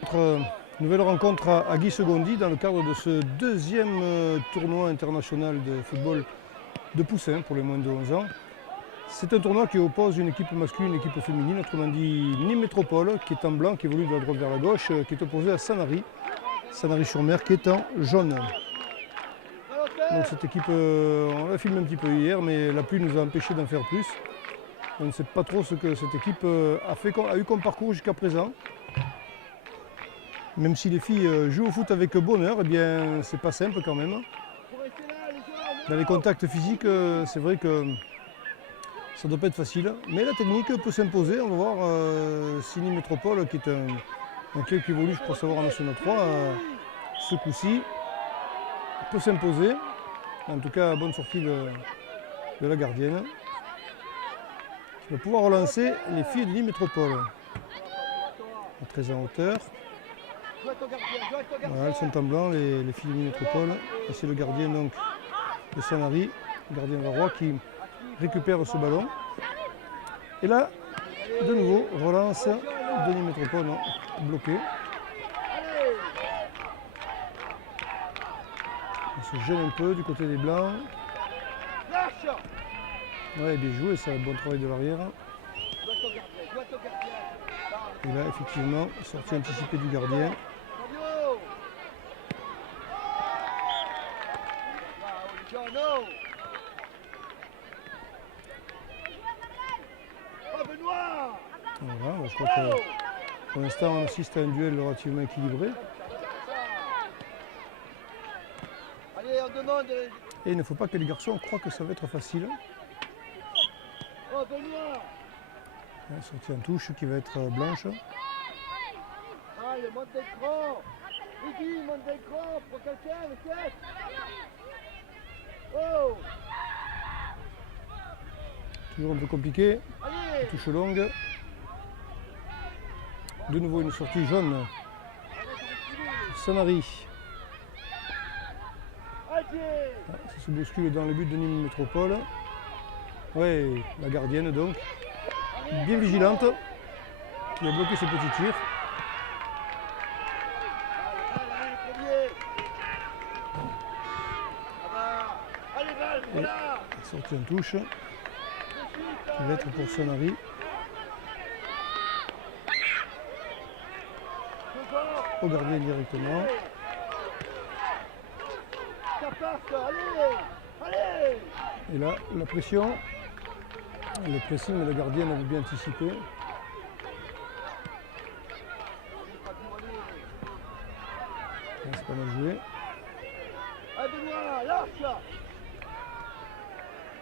Notre nouvelle rencontre à Guy Segondi dans le cadre de ce deuxième tournoi international de football de poussins pour les moins de 11 ans. C'est un tournoi qui oppose une équipe masculine et une équipe féminine, autrement dit Nîmes Métropole, qui est en blanc, qui évolue de la droite vers la gauche, qui est opposée à Sanary-sur-Mer, qui est en jaune. Donc cette équipe, on l'a filmé un petit peu hier, mais la pluie nous a empêché d'en faire plus. On ne sait pas trop ce que cette équipe a eu comme parcours jusqu'à présent. Même si les filles jouent au foot avec bonheur, eh bien c'est pas simple quand même. Dans les contacts physiques, c'est vrai que ça ne doit pas être facile. Mais la technique peut s'imposer. On va voir si Nîmes Métropole, qui est un club qui évolue, je crois savoir, en National 3, ce coup-ci peut s'imposer. En tout cas, bonne sortie de la gardienne, qui va pouvoir relancer les filles de Nîmes Métropole. Très en hauteur. Voilà, elles sont en blanc, les filles de Nîmes Métropole. Et c'est le gardien donc, de Sanary, le gardien Varrois, qui récupère ce ballon. Et là, de nouveau, relance de Nîmes Métropole, non, bloqué. On se gêne un peu du côté des blancs. Ouais, bien joué, ça, bon travail de l'arrière. Et là, effectivement, sortie anticipée du gardien. Voilà, je crois que pour l'instant, on assiste à un duel relativement équilibré. Et il ne faut pas que les garçons croient que ça va être facile. La sortie en touche qui va être blanche. Allez, monte d'écran. Iggy, monte d'écran pour quelqu'un, le tête. Oh. Toujours un peu compliqué. Touche longue. De nouveau une sortie jaune. Sanary. Ça se bouscule dans le but de Nîmes Métropole. Ouais, la gardienne donc. Bien vigilante. Qui a bloqué ce petit tir. Et sortie en touche. Qui va être pour Sanary. Au gardien directement. Et là, la pression. Le pressing, mais la gardienne avait bien anticipé. C'est pas mal joué. Benoît, lâche.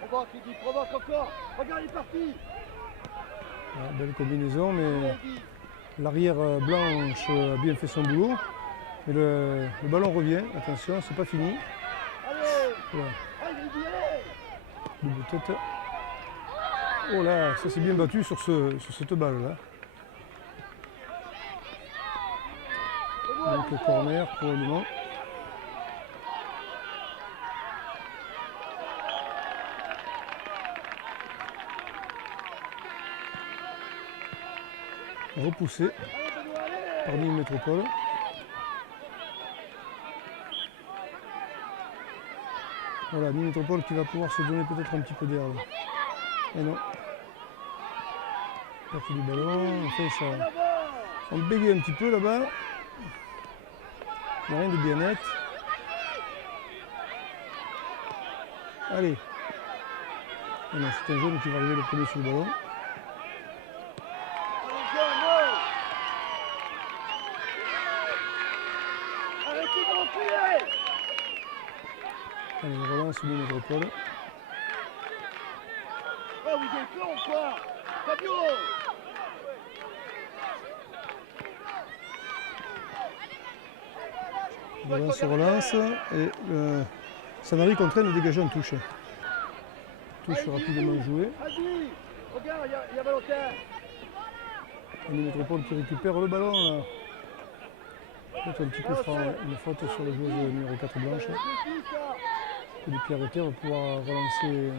Provoque, il dit, provoque encore. Regarde, il est parti. Ah, belle combinaison, mais l'arrière blanche a bien fait son boulot. Mais le ballon revient. Attention, c'est pas fini. Allez, double tête. Oh là, ça s'est bien battu sur cette balle là. Donc corner probablement. Repoussé par Nîmes Métropole. Voilà, Nîmes Métropole qui va pouvoir se donner peut-être un petit peu d'air. Et non. Perte du ballon, enfin ça. On bégaye un petit peu là-bas. Il n'y a rien de bien net. Allez. C'est un jeune qui va arriver le premier sur le ballon. Allez, on relance le Métropole. Oh, vous êtes con, quoi. Fabio. Le ballon se relance et Sanary contraint de dégager en touche. Touche rapidement jouée. Vas-y, regarde, il y a Valentin. Nîmes Métropole qui récupère le ballon là. Peut-être un petit peu une faute sur le joueur numéro 4 blanche. Et depuis arrêté, on va pouvoir relancer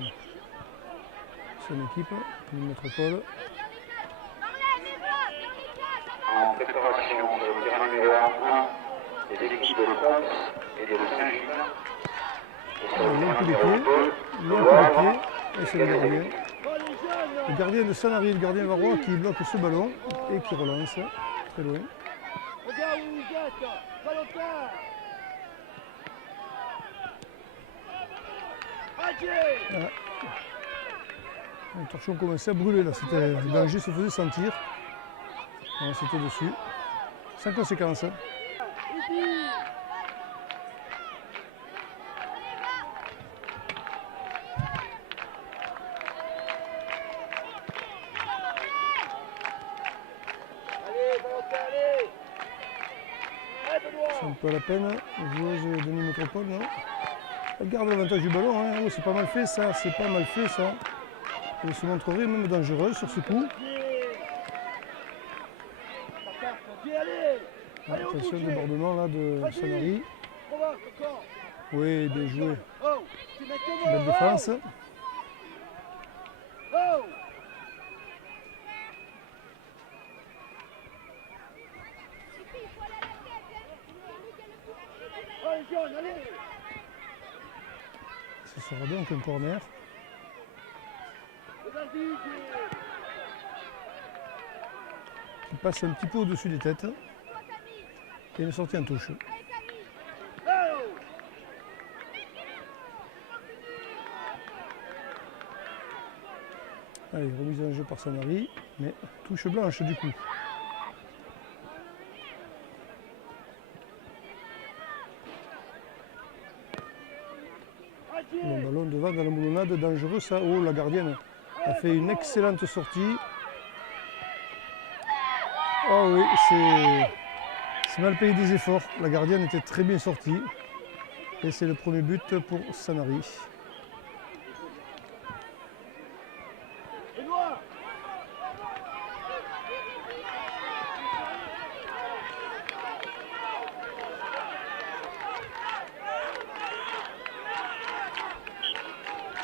Ancienne équipe, Nîmes Métropole. En préparation sur le terrain numéro 1, les équipes de Comps et de Saint-Gilles. Long coup de pied, long coup de pied, et c'est le gardien. Le gardien de Sanary, le gardien varois qui bloque ce ballon et qui relance très loin. Regarde où vous êtes, Valentin. Voilà. Les torchons commençaient à brûler là, le danger se faisait sentir. Voilà, c'était dessus, sans conséquence. C'est un peu la peine, joueuse de Nîmes Métropole, non? Elle garde l'avantage du ballon, hein. Oh, c'est pas mal fait ça, c'est pas mal fait ça. Elle se montrerait même dangereuse sur ce coup. Ah, attention, débordement là de Sanary. Oui, bien joué. Belle défense. Ce sera donc un corner. Qui passe un petit peu au-dessus des têtes. Et une sortie en touche. Allez, remise en jeu par Sanary, mais touche blanche du coup. Bon ballon devant dans la moulonnade, dangereux ça. Oh, la gardienne a fait une excellente sortie. Oh oui, c'est mal payé des efforts. La gardienne était très bien sortie. Et c'est le premier but pour Sanary.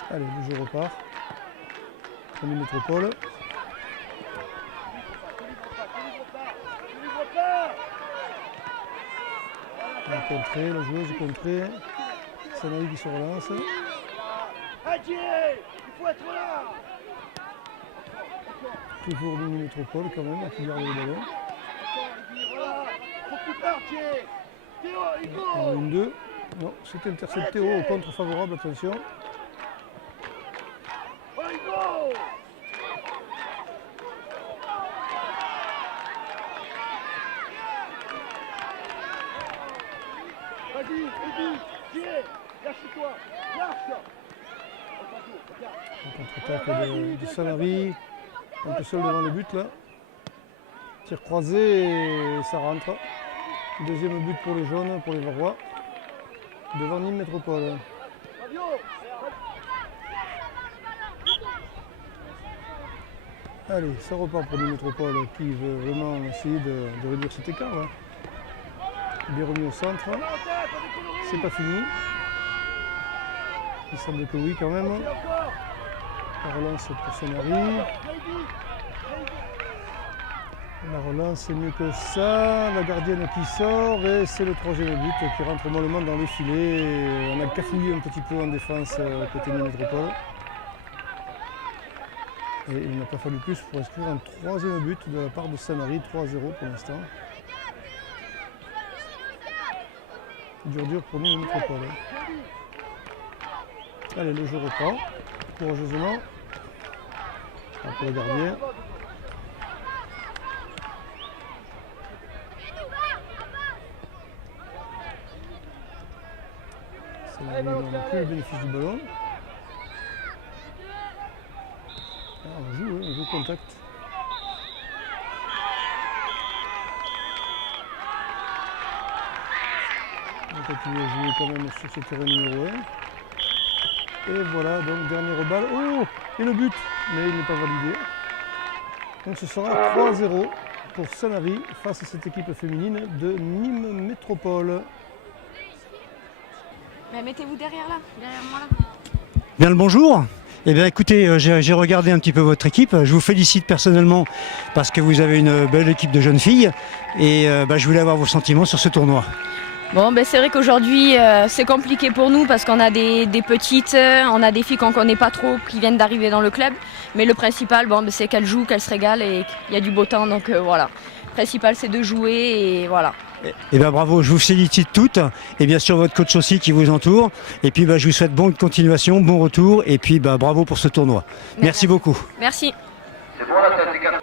Allez, le jeu repart. Nîmes Métropole. La contrée, la joueuse contrée. Sanary qui se relance. Toujours Nîmes Métropole quand même, qui garde le ballon. Une 2. Non, c'était intercepté au contre favorable, attention. Contre-attaque de Sanary, un peu seul devant le but là. Tir croisé et ça rentre. Deuxième but pour les jaunes, pour les Varois. Devant Nîmes Métropole. Allez, ça repart pour Nîmes Métropole qui veut vraiment essayer de réduire cet écart là. Bien remis au centre. C'est pas fini. Il semble que oui quand même. La relance pour Sanary. La relance est mieux que ça. La gardienne qui sort et c'est le troisième but qui rentre mollement dans les filets. On a cafouillé un petit peu en défense côté Nîmes Métropole. Et il n'a pas fallu plus pour inscrire un troisième but de la part de Sanary, 3-0 pour l'instant. Dur pour Nîmes Métropole. Allez, le jeu reprend, courageusement. Pour le gardien. Sanary n'a plus le bénéfice du ballon. Ah, on joue contact. On continue à jouer quand même sur ce terrain numéro 1. Et voilà, donc dernière balle. Oh, et le but, mais il n'est pas validé. Donc ce sera 3-0 pour Sanary face à cette équipe féminine de Nîmes Métropole. Mais mettez-vous derrière là, derrière moi là. Bien le bonjour. Eh bien écoutez, j'ai regardé un petit peu votre équipe. Je vous félicite personnellement parce que vous avez une belle équipe de jeunes filles et je voulais avoir vos sentiments sur ce tournoi. Bon, c'est vrai qu'aujourd'hui c'est compliqué pour nous parce qu'on a des petites, on a des filles qu'on ne connaît pas trop qui viennent d'arriver dans le club. Mais le principal, c'est qu'elles jouent, qu'elles se régalent et qu'il y a du beau temps. Donc voilà, le principal c'est de jouer et voilà. Eh bien bravo, je vous félicite toutes et bien sûr votre coach aussi qui vous entoure. Et puis je vous souhaite bonne continuation, bon retour et puis bravo pour ce tournoi. Merci beaucoup. Merci. C'est bon la tête, les gars.